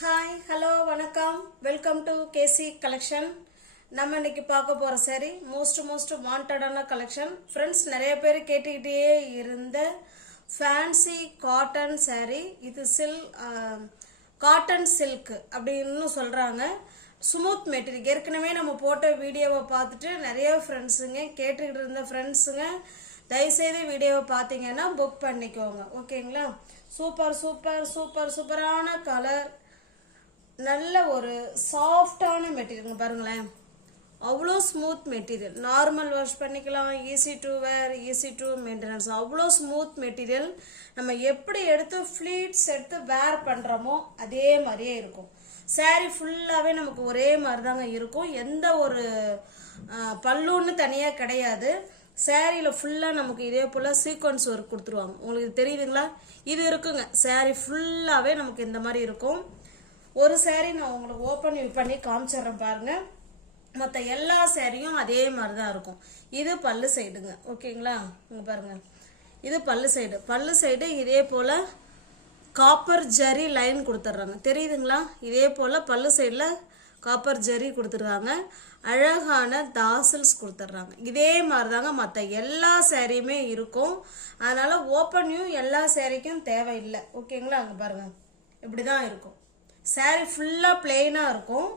Hi hello வணக்கம் welcome to KC collection. நம்ம இன்னைக்கு பார்க்க போகிற சாரி மோஸ்ட் வாண்டடான கலெக்ஷன். ஃப்ரெண்ட்ஸ், நிறைய பேர் கேட்டுக்கிட்டே இருந்த ஃபேன்சி காட்டன் சாரி. இது காட்டன் சில்க் அப்படின்னு சொல்கிறாங்க. Smooth material. ஏற்கனவே நம்ம போட்ட வீடியோவை பார்த்துட்டு நிறைய ஃப்ரெண்ட்ஸுங்க கேட்டுக்கிட்டு இருந்த ஃப்ரெண்ட்ஸுங்க தயவுசெய்து வீடியோவை பார்த்தீங்கன்னா புக் பண்ணிக்கோங்க. ஓகேங்களா? சூப்பரான கலர், நல்ல ஒரு சாஃப்டான மெட்டீரியல் பாருங்களேன். அவ்வளோ ஸ்மூத் மெட்டீரியல். நார்மல் வாஷ் பண்ணிக்கலாம், easy to wear, easy to maintenance. அவ்வளோ ஸ்மூத் மெட்டீரியல். நம்ம எப்படி எடுத்து ஃப்ளீட்ஸ் எடுத்து வேர் பண்ணுறோமோ அதே மாதிரியே இருக்கும். சாரீ ஃபுல்லாகவே நமக்கு ஒரே மாதிரி தாங்க இருக்கும். எந்த ஒரு பல்லுன்னு தனியாக கிடையாது. சாரியில் ஃபுல்லாக நமக்கு இதே போல் சீக்வன்ஸ் ஒர்க் கொடுத்துருவாங்க. உங்களுக்கு தெரியுதுங்களா? இது இருக்குங்க. சாரீ ஃபுல்லாகவே நமக்கு இந்த மாதிரி இருக்கும். ஒரு சாரீ நான் உங்களுக்கு ஓப்பன் பண்ணி காமிச்சிட்றேன் பாருங்க. மற்ற எல்லா சாரியும் அதே மாதிரி தான் இருக்கும். இது பல்லு சைடுங்க. ஓகேங்களா? இங்கே பாருங்க, இது பல்லு சைடு இதே போல் காப்பர் ஜரி லைன் கொடுத்துட்றாங்க. தெரியுதுங்களா? இதே போல் பல்லு சைடில் காப்பர் ஜரி கொடுத்துருக்காங்க. அழகான தாசல்ஸ் கொடுத்துட்றாங்க. இதே மாதிரி தாங்க மற்ற எல்லா சாரியுமே இருக்கும். அதனால் ஓப்பன்யும் எல்லா சாரிக்கும் தேவையில்லை. ஓகேங்களா? அங்கே பாருங்கள், இப்படி தான் இருக்கும். சாரீ ஃபுல்லாக பிளெயினாக இருக்கும்.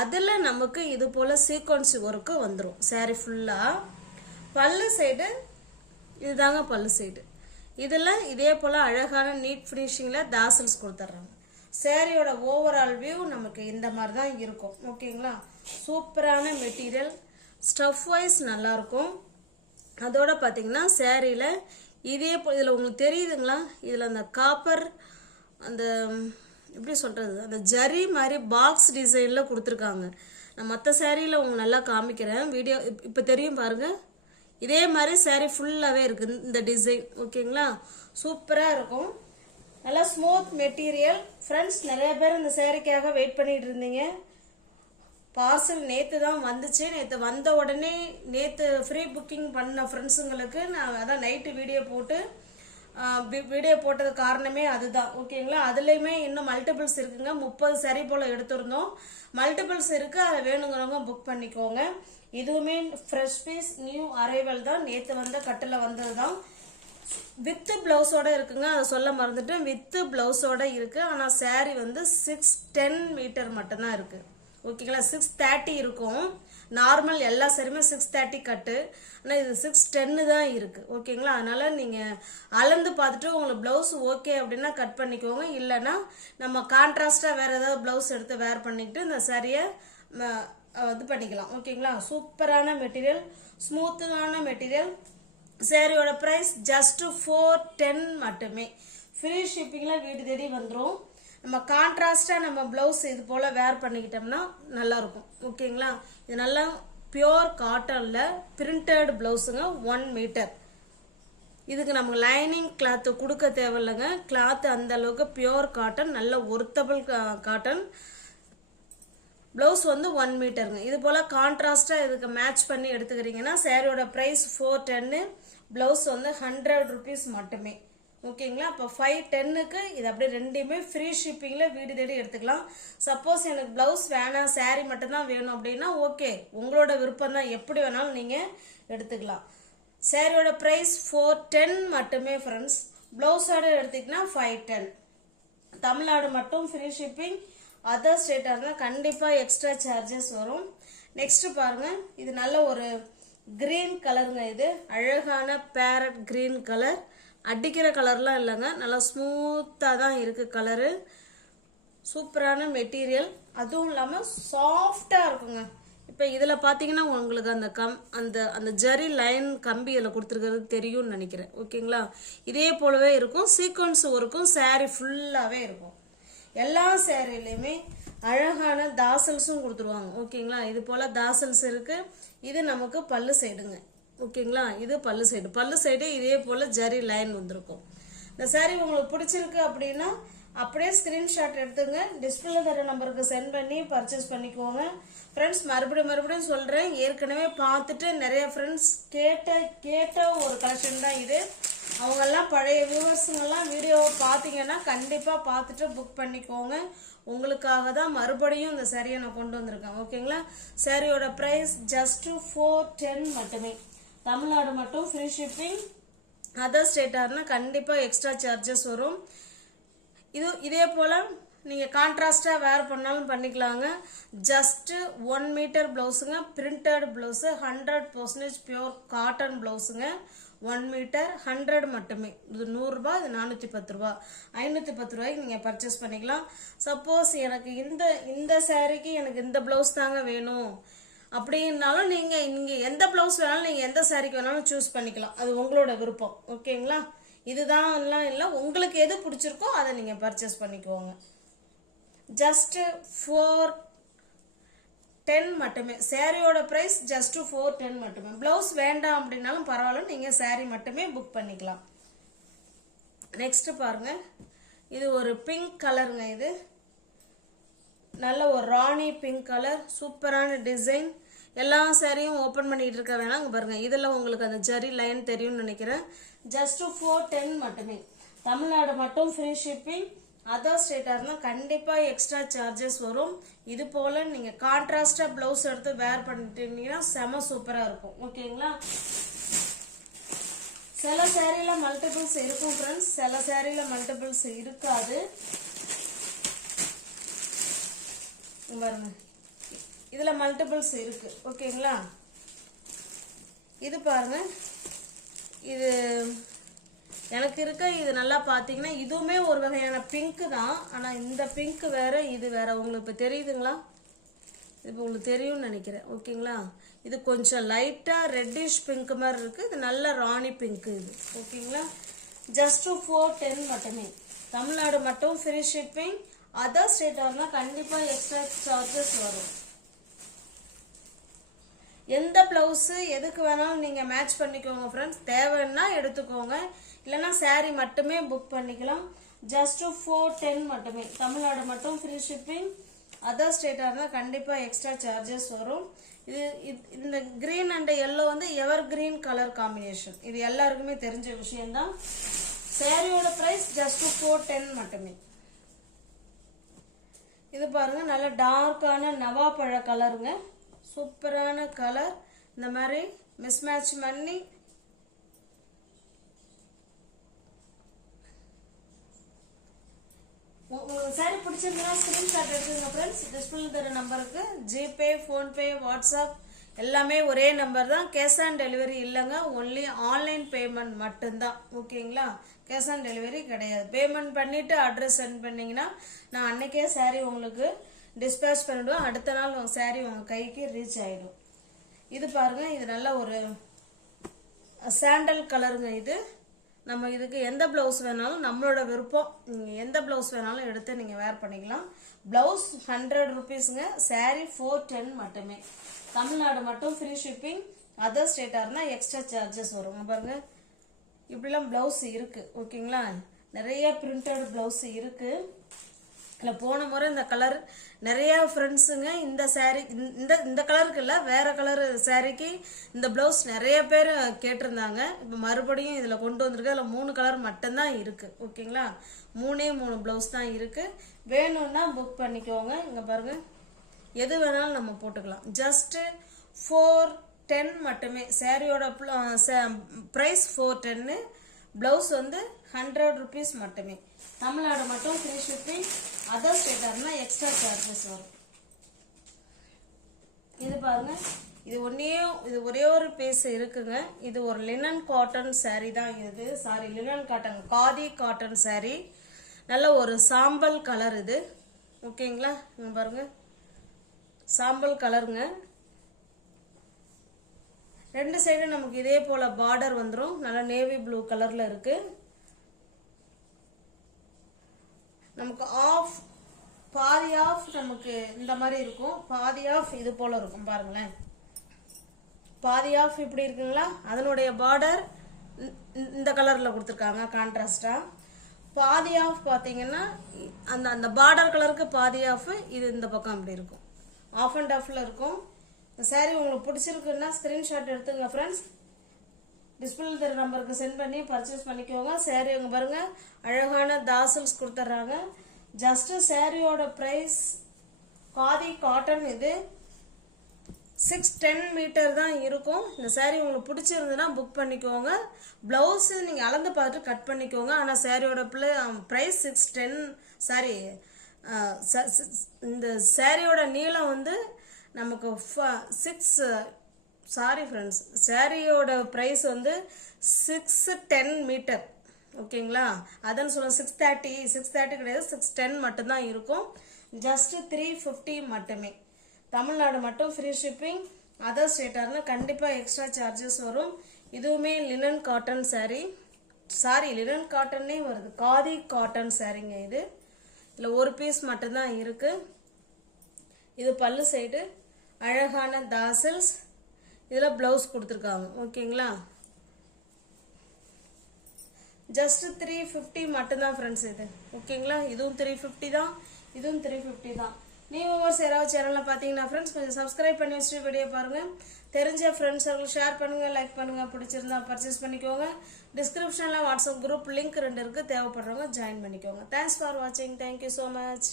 அதில் நமக்கு இது போல் சீக்வன்ஸ் ஒர்க்கு வந்துடும். சாரீ ஃபுல்லாக பல்லு சைடு இதுதாங்க பல்லு சைடு. இதில் இதே போல் அழகான நீட் ஃபினிஷிங்கில் தாசல்ஸ் கொடுத்துட்றாங்க. சாரியோட ஓவரால் வியூ நமக்கு இந்த மாதிரி தான் இருக்கும். ஓகேங்களா? சூப்பரான மெட்டீரியல், ஸ்டஃப் வைஸ் நல்லாயிருக்கும். அதோட பார்த்தீங்கன்னா சாரியில் இதே போல் இதில் உங்களுக்கு தெரியுதுங்களா? இதில் அந்த காப்பர் அந்த எப்படி சொல்கிறது, அந்த ஜரி மாதிரி பாக்ஸ் டிசைனில் கொடுத்துருக்காங்க. நான் மற்ற சாரியில் உங்களுக்கு நல்லா காமிக்கிறேன். வீடியோ இப்போ தெரியும் பாருங்கள். இதே மாதிரி சாரீ ஃபுல்லாகவே இருக்குது இந்த டிசைன். ஓகேங்களா? சூப்பராக இருக்கும். நல்லா ஸ்மூத் மெட்டீரியல். ஃப்ரெண்ட்ஸ், நிறைய பேர் இந்த சாரிக்காக வெயிட் பண்ணிகிட்டு இருந்தீங்க. பார்சல் நேற்று தான் வந்துச்சு. நேற்று வந்த உடனே நேற்று ஃப்ரீ புக்கிங் பண்ண ஃப்ரெண்ட்ஸுங்களுக்கு நான் அதான் நைட்டு வீடியோ போட்டது காரணமே அதுதான். ஓகேங்களா? அதுலேயுமே இன்னும் மல்டிபிள்ஸ் இருக்குங்க. 30 சாரி போல் எடுத்திருந்தோம். மல்டிபிள்ஸ் இருக்குது. அதை வேணுங்கிறவங்க புக் பண்ணிக்கோங்க. இதுவுமே ஃப்ரெஷ் பீஸ், நியூ அரைவல் தான். நேற்று வந்த கட்டில் வந்தது தான். வித்து பிளவுஸோட இருக்குங்க. அதை சொல்ல மறந்துட்டேன். வித்து பிளவுஸோட இருக்குது. ஆனால் சாரி வந்து 610 மீட்டர் மட்டும்தான் இருக்குது. ஓகேங்களா? 630 இருக்கும். நார்மல் எல்லா சாரியுமே 630 கட்டு. ஆனால் இது 610 தான் இருக்குது. ஓகேங்களா? அதனால் நீங்கள் அளந்து பார்த்துட்டு உங்களுக்கு ப்ளவுஸ் ஓகே அப்படின்னா கட் பண்ணிக்கோங்க. இல்லைன்னா நம்ம கான்ட்ராஸ்டாக வேறு ஏதாவது ப்ளவுஸ் எடுத்து வேர் பண்ணிக்கிட்டு இந்த சாரியை இது பண்ணிக்கலாம். ஓகேங்களா? சூப்பரான மெட்டீரியல், ஸ்மூத்தான மெட்டீரியல். சாரியோட ப்ரைஸ் ஜஸ்ட் 410 மட்டுமே. ஃப்ரீ ஷிப்பிங்கில் வீடு தேடி வந்துடும். நம்ம கான்ட்ராஸ்டாக நம்ம ப்ளவுஸ் இது போல் வேர் பண்ணிக்கிட்டோம்னா நல்லாயிருக்கும். ஓகேங்களா? இது நல்லா பியோர் காட்டனில் பிரிண்டட் ப்ளவுஸுங்க. 1 மீட்டர். இதுக்கு நமக்கு லைனிங் கிளாத்து கொடுக்க தேவையில்லைங்க. கிளாத்து அந்த அளவுக்கு பியோர் காட்டன், நல்ல ஒர்த்தபிள் காட்டன். ப்ளவுஸ் வந்து 1 மீட்டருங்க. இது போல் கான்ட்ராஸ்டாக இதுக்கு மேட்ச் பண்ணி எடுத்துக்கிறீங்கன்னா சாரியோட ப்ரைஸ் 410. ப்ளவுஸ் வந்து 100 rupees மட்டுமே. ஓகேங்களா? அப்போ 510க்கு இது அப்படியே ரெண்டையுமே ஃப்ரீ ஷிப்பிங்கில் வீடு தேடி எடுத்துக்கலாம். சப்போஸ் எனக்கு ப்ளவுஸ் வேணாம், சாரீ மட்டும்தான் வேணும் அப்படின்னா ஓகே, உங்களோட விருப்பம் தான். எப்படி வேணாலும் நீங்கள் எடுத்துக்கலாம். சாரியோட ப்ரைஸ் 410 மட்டுமே ஃப்ரெண்ட்ஸ். ப்ளவுஸோட எடுத்திங்கன்னா 510. தமிழ்நாடு மட்டும் ஃப்ரீ ஷிப்பிங். அதர் ஸ்டேட்டாக இருந்தால் கண்டிப்பாக எக்ஸ்ட்ரா சார்ஜஸ் வரும். நெக்ஸ்ட்டு பாருங்கள், இது நல்ல ஒரு க்ரீன் கலருங்க. இது அழகான பேரட் க்ரீன் கலர். அடிக்கிற கலர்லாம் இல்லைங்க. நல்லா ஸ்மூத்தாக தான் இருக்குது கலரு. சூப்பரான மெட்டீரியல். அதுவும் இல்லாமல் சாஃப்டாக இருக்குங்க. இப்போ இதில் பார்த்தீங்கன்னா உங்களுக்கு அந்த ஜரி லைன் கம்பி இதில் கொடுத்துருக்கிறது தெரியும்னு நினைக்கிறேன். ஓகேங்களா? இதே போலவே இருக்கும். சீக்வன்ஸும் இருக்கும். சாரீ ஃபுல்லாகவே இருக்கும். எல்லா சாரிலையுமே அழகான தாசல்ஸும் கொடுத்துருவாங்க. ஓகேங்களா? இது போல் தாசல்ஸ் இருக்குது. இது நமக்கு பல்லு சைடுங்க. ஓகேங்களா? இது பல்லு சைடு இதே போல் ஜரி லைன் வந்திருக்கும். இந்த சாரி உங்களுக்கு பிடிச்சிருக்கு அப்படின்னா அப்படியே ஸ்க்ரீன்ஷாட் எடுத்துங்க. டிஸ்பிளேல தர நம்பருக்கு சென்ட் பண்ணி பர்ச்சேஸ் பண்ணிக்கோங்க. ஃப்ரெண்ட்ஸ், மறுபடியும் சொல்கிறேன். ஏற்கனவே பார்த்துட்டு நிறைய ஃப்ரெண்ட்ஸ் கேட்ட ஒரு கலெக்ஷன் தான் இது. அவங்கெல்லாம் பழைய வியூவர்ஸுங்கெல்லாம் வீடியோவை பார்த்தீங்கன்னா கண்டிப்பாக பார்த்துட்டு புக் பண்ணிக்கோங்க. உங்களுக்காக தான் மறுபடியும் இந்த சாரியை நான் கொண்டு வந்திருக்கேன். ஓகேங்களா? சாரியோட ப்ரைஸ் ஜஸ்ட் 410 மட்டுமே. தமிழ்நாடு மட்டும் ஃப்ரீ ஷிப்பிங். அதர் ஸ்டேட்டார்னா கண்டிப்பாக எக்ஸ்ட்ரா சார்ஜஸ் வரும். இதே போல் நீங்கள் கான்ட்ராஸ்டாக வேர் பண்ணாலும் பண்ணிக்கலாங்க. ஜஸ்ட்டு 1 மீட்டர் ப்ளவுஸுங்க, பிரிண்டட் ப்ளவுஸு, 100% பியூர் காட்டன் ப்ளவுஸுங்க. 1 மீட்டர் 100 மட்டுமே. இது 100 ரூபா, இது 410 ரூபா. 510 ரூபாய்க்கு நீங்கள் பர்ச்சேஸ் பண்ணிக்கலாம். சப்போஸ் எனக்கு இந்த சாரீக்கு எனக்கு இந்த ப்ளவுஸ் தாங்க வேணும் அப்படின்னாலும் நீங்கள் எந்த ப்ளவுஸ் வேணாலும் நீங்கள் எந்த சாரீக்கு வேணாலும் சூஸ் பண்ணிக்கலாம். அது உங்களோட விருப்பம். ஓகேங்களா? இதுதான் எல்லாம் இல்லை, உங்களுக்கு எது பிடிச்சிருக்கோ அதை நீங்கள் பர்ச்சேஸ் பண்ணிக்கோங்க. ஜஸ்ட் 410 மட்டுமே. சாரியோட ப்ரைஸ் ஜஸ்ட் 410 மட்டுமே. ப்ளவுஸ் வேண்டாம் அப்படின்னாலும் பரவாயில்ல, நீங்கள் சாரி மட்டுமே புக் பண்ணிக்கலாம். நெக்ஸ்ட் பாருங்க, இது ஒரு பிங்க் கலருங்க. இது நல்ல ஒரு ராணி பிங்க் கலர், சூப்பரான டிசைன். எல்லா சாரியும் ஓப்பன் பண்ணிட்டு இருக்க வேணாம். பாருங்க, இதில் உங்களுக்கு அந்த ஜரி லைன் தெரியும்னு நினைக்கிறேன். ஜஸ்ட் 410 மட்டுமே. தமிழ்நாடு மட்டும் ஃப்ரீ ஷிப்பிங். அதர் ஸ்டேட்டாக இருந்தால் கண்டிப்பாக எக்ஸ்ட்ரா சார்ஜஸ் வரும். இது போல் நீங்கள் கான்ட்ராஸ்டாக ப்ளவுஸ் எடுத்து வேர் பண்ணிட்டீங்கன்னா செம சூப்பராக இருக்கும். ஓகேங்களா? சில சாரியில் மல்டிபிள்ஸ் இருக்கும் ஃப்ரெண்ட்ஸ், சில சாரியில் மல்டிபிள்ஸ் இருக்காது. பாருங்க, இதில் மல்டிபிள்ஸ் இருக்கு. ஓகேங்களா? இது பாருங்க, இது எனக்கு இருக்க இது நல்லா பார்த்தீங்கன்னா இதுவுமே ஒரு வகையான பிங்க் தான். ஆனால் இந்த பிங்க் வேற, இது வேற. உங்களுக்கு இப்போ தெரியுதுங்களா? இப்போ உங்களுக்கு தெரியும்னு நினைக்கிறேன். ஓகேங்களா? இது கொஞ்சம் லைட்டாக ரெட்டிஷ் பிங்க் மாதிரி இருக்குது. இது நல்ல ராணி பிங்க் இது. ஓகேங்களா? ஜஸ்ட் 410 மட்டுமே. தமிழ்நாடு மட்டும் ஃப்ரீ ஷிப்பிங். அதர் ஸ்டேட்டாக கண்டிப்பாக எக்ஸ்ட்ரா சார்ஜஸ் வரும். எந்த ப்ளவுஸு எதுக்கு வேணாலும் நீங்கள் மேட்ச் பண்ணிக்கோங்க ஃப்ரெண்ட்ஸ். தேவைன்னா எடுத்துக்கோங்க, இல்லைன்னா சாரீ மட்டுமே புக் பண்ணிக்கலாம். ஜஸ்ட் 410 மட்டுமே. தமிழ்நாடு மட்டும் ஃப்ரீ ஷிப்பிங். அதர் ஸ்டேட்டாக இருந்தால் கண்டிப்பாக எக்ஸ்ட்ரா சார்ஜஸ் வரும். இந்த கிரீன் அண்ட் எல்லோ வந்து எவர் கிரீன் கலர் காம்பினேஷன். இது எல்லாருக்குமே தெரிஞ்ச விஷயம்தான். சாரியோட ப்ரைஸ் ஜஸ்ட் 410 மட்டுமே. இது பாருங்க, நல்ல டார்க்கான நவாப்பழ கலருங்க. சூப்பரான கலர். இந்த மாதிரி மிஸ்மேட்ச் பண்ணி உங்களுக்கு சாரி பிடிச்சிருந்தா ஸ்கிரீன்ஷாட் எடுத்துங்க ஃப்ரெண்ட்ஸ். டிஸ்பிளேல தர நம்பருக்கு ஜிபே, ஃபோன்பே, வாட்ஸ்அப் எல்லாமே ஒரே நம்பர் தான். கேஷ் ஆன் டெலிவரி இல்லைங்க, ஒன்லி ஆன்லைன் பேமெண்ட் மட்டும்தான். ஓகேங்களா? கேஷ் ஆன் டெலிவரி கிடையாது. பேமெண்ட் பண்ணிட்டு அட்ரஸ் சென்ட் பண்ணீங்கன்னா நான் அன்னைக்கே சாரி உங்களுக்கு டிஸ்பேச் பண்ணிவிடுவோம். அடுத்த நாள் உங்கள் சாரி உங்கள் கைக்கு ரீச் ஆகிடும். இது பாருங்க, இது நல்ல ஒரு சாண்டல் கலருங்க. இது நம்ம இதுக்கு எந்த ப்ளவுஸ் வேணாலும் நம்மளோட விருப்பம். நீங்கள் எந்த ப்ளவுஸ் வேணாலும் எடுத்து நீங்கள் வேர் பண்ணிக்கலாம். ப்ளவுஸ் 100 ருபீஸுங்க. சாரி 410 மட்டுமே. தமிழ்நாடு மட்டும் ஃப்ரீ ஷிப்பிங். அதர் ஸ்டேட்டாக இருந்தால் எக்ஸ்ட்ரா சார்ஜஸ் வரும். பாருங்க, இப்படிலாம் ப்ளவுஸ் இருக்கு. ஓகேங்களா? நிறைய பிரிண்டட் ப்ளவுஸ் இருக்கு. இல்லை, போன முறை இந்த கலர் நிறைய ஃப்ரெண்ட்ஸுங்க இந்த சாரீ இந்த கலருக்கு இல்லை, வேற கலர் சாரீக்கு இந்த ப்ளவுஸ் நிறைய பேர் கேட்டிருந்தாங்க. இப்போ மறுபடியும் இதில் கொண்டு வந்திருக்கு. அதில் 3 கலர் மட்டும்தான் இருக்குது. ஓகேங்களா? 3 ப்ளவுஸ் தான் இருக்குது. வேணும்னா புக் பண்ணிக்கோங்க. இங்கே பாருங்க, எது வேணாலும் நம்ம போட்டுக்கலாம். ஜஸ்ட்டு 410 மட்டுமே. சாரியோட ப்ரைஸ் 410. ப்ளவுஸ் வந்து 100 ருபீஸ் மட்டுமே. தமிழ்நாடு மட்டும் ஃப்ரீ ஷிப்பிங். அதர் ஸ்டேட்டாக இருந்தால் எக்ஸ்ட்ரா சார்ஜஸ் வரும். இது பாருங்க, இது ஒரே ஒரு பீஸ் இருக்குங்க. இது ஒரு லினன் காட்டன் சாரீ தான் இது. Sorry, linen cotton, khadi cotton sari. நல்ல ஒரு சாம்பல் கலர் இது. ஓகேங்களா? இங்க பாருங்க, சாம்பல் கலருங்க. 2 சைடும் நமக்கு இதே போல பார்டர் வந்துடும். நல்லா நேவி ப்ளூ கலர்ல இருக்கு. நமக்கு பாதி ஆஃப் நமக்கு இந்த மாதிரி இருக்கும், பாதி ஆஃப் இது போல இருக்கும். பாருங்களேன், பாதி ஆஃப் இப்படி இருக்குங்களா? அதனுடைய பார்டர் இந்த கலர்ல கொடுத்துருக்காங்க கான்ட்ராஸ்டா. பாதி ஆஃப் பார்த்தீங்கன்னா அந்த பார்டர் கலருக்கு பாதி ஆஃப் இது இந்த பக்கம் அப்படி இருக்கும். ஆஃப் அண்ட் ஆஃப்ல இருக்கும். இந்த சாரீ உங்களுக்கு பிடிச்சிருக்குன்னா ஸ்கிரீன்ஷாட் எடுத்துங்க ஃப்ரெண்ட்ஸ். டிஸ்பிளே தர நம்பருக்கு சென்ட் பண்ணி பர்ச்சேஸ் பண்ணிக்கோங்க. saree அங்கே பாருங்க அழகான தாசல்ஸ் கொடுத்துட்றாங்க. ஜஸ்ட் சாரியோட ப்ரைஸ் காதி காட்டன் இது 610 மீட்டர் தான் இருக்கும். இந்த saree உங்களுக்கு பிடிச்சிருந்ததுன்னா புக் பண்ணிக்கோங்க. ப்ளவுஸு நீங்கள் அளந்து பார்த்துட்டு கட் பண்ணிக்கோங்க. ஆனால் சாரியோட ப்ரைஸ் 610. சாரி, இந்த சாரியோட நீளம் வந்து நமக்கு 6 சாரி ஃப்ரெண்ட்ஸ், சாரியோட ப்ரைஸ் வந்து 610 மீட்டர். ஓகேங்களா, அதான் சொல்ல 630 கிடையாது, 610 மட்டும்தான் இருக்கும். ஜஸ்ட் 350 மட்டுமே. தமிழ்நாடு மட்டும் ஃப்ரீ ஷிப்பிங். அதர் ஸ்டேட்டாக இருந்தால் கண்டிப்பாக எக்ஸ்ட்ரா சார்ஜஸ் வரும். இதுவுமே linen cotton saree. Sorry, linen காட்டன்னே வருது, காதி காட்டன் சாரீங்க இது. இதில் ஒரு பீஸ் மட்டும்தான் இருக்கு. இது பல்லு சைடு அழகான தாசல்ஸ். இதில் ப்ளவுஸ் கொடுத்துருக்காங்க. ஓகேங்களா, ஜஸ்ட் 350 மட்டும்தான் ஃப்ரெண்ட்ஸ் இது. ஓகேங்களா, இதுவும் 350 தான், இதுவும் 350 தான். நீங்கள் ஒவ்வொரு யாராவது சேனலில் பார்த்தீங்கன்னா ஃப்ரெண்ட்ஸ் கொஞ்சம் சப்ஸ்கிரைப் பண்ணி வச்சுட்டு வீடியோ பாருங்கள். தெரிஞ்ச ஃப்ரெண்ட்ஸ் அவங்களுக்கு ஷேர் பண்ணுங்கள், லைக் பண்ணுங்கள். பிடிச்சிருந்தா பர்ச்சேஸ் பண்ணிக்கோங்க. டிஸ்கிரிப்ஷனில் வாட்ஸ்அப் குரூப் லிங்க் 2 இருக்குது, தேவைப்படுறவங்க ஜாயின் பண்ணிக்கோங்க. தேங்க்ஸ் ஃபார் வாட்சிங். Thank you so much.